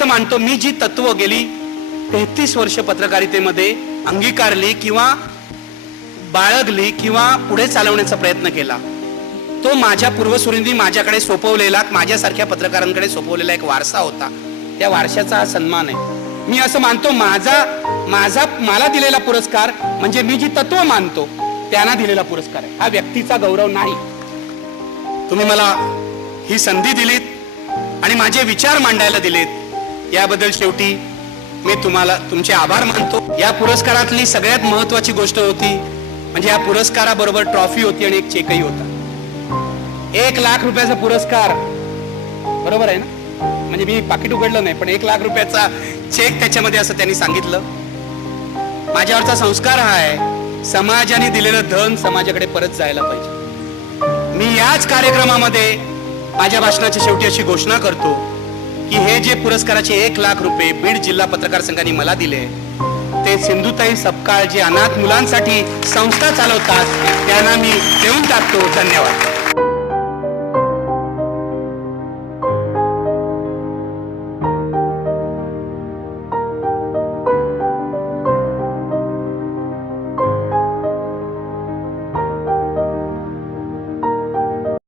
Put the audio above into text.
असं मानतो मी जी तत्व गेली तेहतीस वर्ष पत्रकारितेमध्ये अंगीकारली किंवा बाळगली किंवा पुढे चालवण्याचा प्रयत्न केला. तो माझ्या पूर्वसुरींनी माझ्याकडे सोपवलेला माझ्यासारख्या पत्रकारांकडे सोपवलेला एक वारसा होता. त्या वारशाचा हा सन्मान आहे. मी असं मानतो माझा माझा मला दिलेला पुरस्कार म्हणजे मी जी तत्व मानतो त्यांना दिलेला पुरस्कार आहे. हा व्यक्तीचा गौरव नाही. तुम्ही मला ही संधी दिलीत आणि माझे विचार मांडायला दिलेत. याबद्दल शेवटी मी तुम्हाला तुमचे आभार मानतो. या पुरस्कारातली सगळ्यात महत्वाची गोष्ट होती म्हणजे या पुरस्काराबरोबर ट्रॉफी होती आणि एक चेकही होता. एक लाख रुपयाचा पुरस्कार. बरोबर आहे ना? म्हणजे मी पाकिट उघडलं नाही पण एक लाख रुपयाचा चेक त्याच्यामध्ये असं त्यांनी सांगितलं. माझ्यावरचा संस्कार हा आहे समाजाने दिलेलं धन समाजाकडे परत जायला पाहिजे. मी याच कार्यक्रमामध्ये माझ्या भाषणाच्या शेवटी अशी घोषणा करतो की हे जे पुरस्काराचे एक लाख रुपये बीड जिल्हा पत्रकार संघाने मला दिले ते सिंधुताई सपकाळ जे अनाथ मुलांसाठी संस्था चालवतात त्यांना मी देऊन टाकतो. धन्यवाद.